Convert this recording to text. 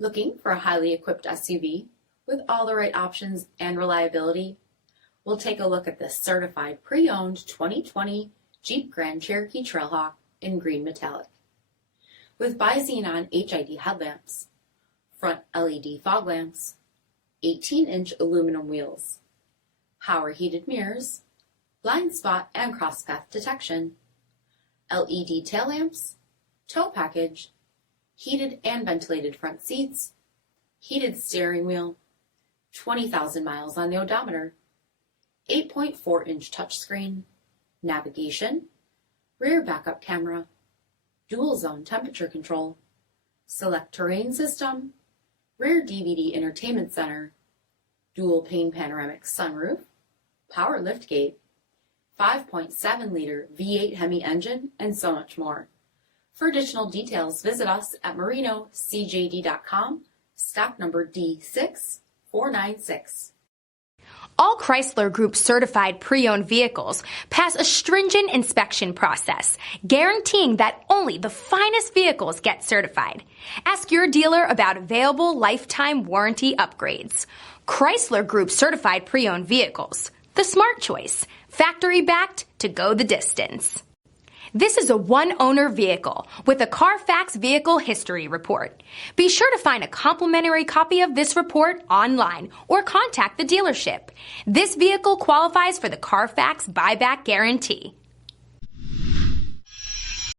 Looking for a highly equipped SUV with all the right options and reliability? We'll take a look at this certified pre-owned 2020 Jeep Grand Cherokee Trailhawk in green metallic. With bi-XENON HID headlamps, front LED fog lamps, 18-inch aluminum wheels, power heated mirrors, blind spot and crosspath detection, LED tail lamps, tow package, heated and ventilated front seats, heated steering wheel, 20,000 miles on the odometer, 8.4-inch touchscreen, navigation, rear backup camera, dual zone temperature control, SELEC-TERRAIN system, rear DVD entertainment center, DUAL-PANE panoramic sunroof, power liftgate, 5.7-liter V8 HEMI engine, and so much more. For additional details, visit us at marinocjd.com, stock number D6496. All Chrysler Group certified pre-owned vehicles pass a stringent inspection process, guaranteeing that only the finest vehicles get certified. Ask your dealer about available lifetime warranty upgrades. Chrysler Group certified pre-owned vehicles, the smart choice, factory backed to go the distance. This is a one-owner vehicle with a CARFAX vehicle history report. Be sure to find a complimentary copy of this report online or contact the dealership. This vehicle qualifies for the CARFAX buyback guarantee.